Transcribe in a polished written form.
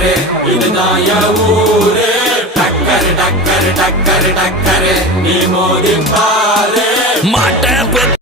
டக்கரு இதுதான் என் ஊரு டக்கரு டக்கரு டக்கரு டக்கரு நீ மோதி பாரு மாட்ட